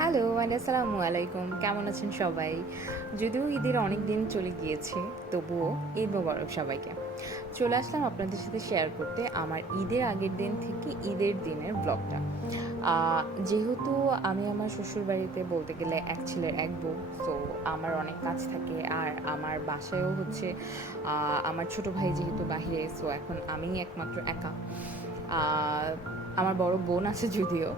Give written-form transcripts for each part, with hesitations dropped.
Hello and আসসালামু আলাইকুম, কেমন আছেন সবাই? যদিও ঈদের অনেক দিন চলে গিয়েছে, তবুও ঈদ মোবারক সবাইকে। চলে আসলাম আপনাদের সাথে শেয়ার করতে আমার ঈদের আগের দিন থেকে ঈদের দিনের ব্লগটা। যেহেতু আমি আমার শ্বশুরবাড়িতে বলতে গেলে এক ছেলের এক বউ, তো আমার অনেক কাজ থাকে। আর আমার বাসায়ও হচ্ছে আমার ছোট ভাই যেহেতু বাহিরে, সো এখন আমিই একমাত্র একা। আহ, আমার বড় বোন আছে যদিও,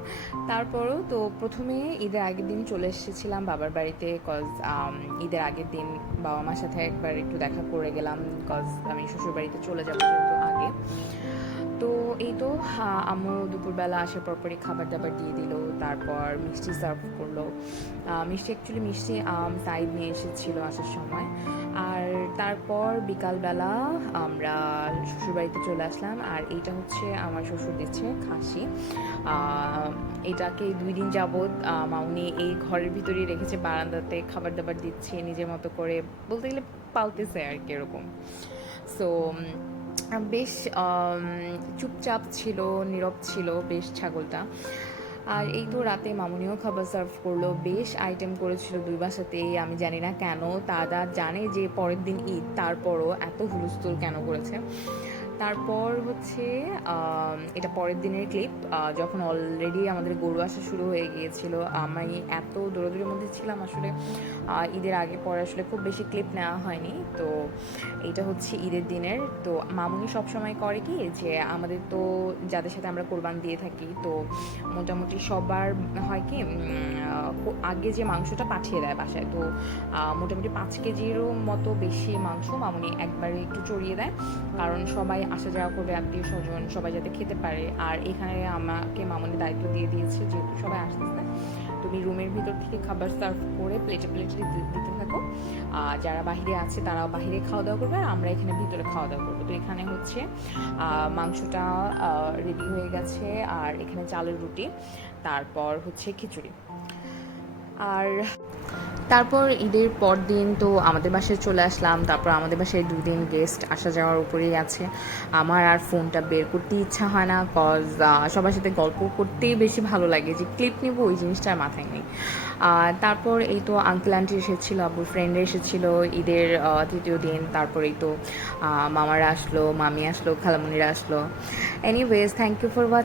তারপরও তো প্রথমে ঈদের আগের দিন চলে এসেছিলাম বাবার বাড়িতে, কজ ঈদের আগের দিন বাবা মার সাথে একবার একটু দেখা করে গেলাম, কজ আমি শ্বশুর বাড়িতে চলে যাবো যেহেতু আগে। তো এই তো আম্মু দুপুরবেলা আসার পরপরই খাবার দাবার দিয়ে দিল, তারপর মিষ্টি সার্ভ করলো। মিষ্টি সাইড নিয়ে এসেছিল আসার সময়। আর তারপর বিকালবেলা আমরা শ্বশুরবাড়িতে চলে আসলাম। আর এইটা হচ্ছে আমার শ্বশুর দিচ্ছে খাসি। এটাকে 2 দিন যাবৎ মাউনি এই ঘরের ভিতরেই রেখেছে, বারান্দাতে খাবার দাবার দিচ্ছে নিজের মতো করে, বলতে গেলে পালতেছে আর কি এরকম। সো বেশ চুপচাপ ছিল, নীরব ছিল বেশ ছাগলটা। আর এই তো রাতে মামুনিও খাবার সার্ভ করলো, বেশ আইটেম করেছিল দুই বাসাতেই। আমি জানি না কেন, তারা জানে যে পরের দিন ঈদ, তারপরও এত হুলস্থুল কেন করেছে। তারপর হচ্ছে এটা পরের দিনের ক্লিপ, যখন অলরেডি আমাদের গরু আসা শুরু হয়ে গিয়েছিল। আমি এত দৌড়াদৌড়ির মধ্যে ছিলাম আসলে, ঈদের আগে পরে আসলে খুব বেশি ক্লিপ নেওয়া হয়নি। তো এটা হচ্ছে ঈদের দিনের। তো মামুনি সবসময় করে কি, যে আমাদের তো যাদের সাথে আমরা কোরবান দিয়ে থাকি, তো মোটামুটি সবার হয় কি, আগে যে মাংসটা পাঠিয়ে দেয় বাসায়, তো মোটামুটি 5 কেজিরও মতো বেশি মাংস মামুনি একবারে একটু চড়িয়ে দেয়, কারণ সবাই আসা যাওয়া করবে, আত্মীয় স্বজন সবাই যাতে খেতে পারে। আর এখানে আমাকে মামুনি দায়িত্ব দিয়ে দিয়েছে, যেহেতু সবাই আসতেছে, তুমি রুমের ভিতর থেকে খাবার সার্ভ করে প্লেটে প্লেটে দিতে থাকো। যারা বাহিরে আছে তারাও বাহিরে খাওয়া দাওয়া করবে, আর আমরা এখানে ভিতরে খাওয়া দাওয়া করবো। তো এখানে হচ্ছে মাংসটা রেডি হয়ে গেছে, আর এখানে চালের রুটি, তারপর হচ্ছে খিচুড়ি। আর তারপর ঈদের পর দিন তো আমাদের বাসায় চলে আসলাম। তারপর আমাদের বাসায় 2 দিন গেস্ট আসা যাওয়ার উপরেই আছে। আমার আর ফোনটা বের করতে ইচ্ছা হয় না, কজ সবার সাথে গল্প করতেই বেশি ভালো লাগে, যে ক্লিপ নিব ওই জিনিসটা আর মাথায় নেই। তারপর এই তো আঙ্কেল আন্টি এসেছিলো, আব্বুর ফ্রেন্ডরা এসেছিলো ঈদের তৃতীয় দিন। তারপর এই তো মামারা আসলো, মামি আসলো, খালামুনিরা আসলো। Anyways, thank you for watching.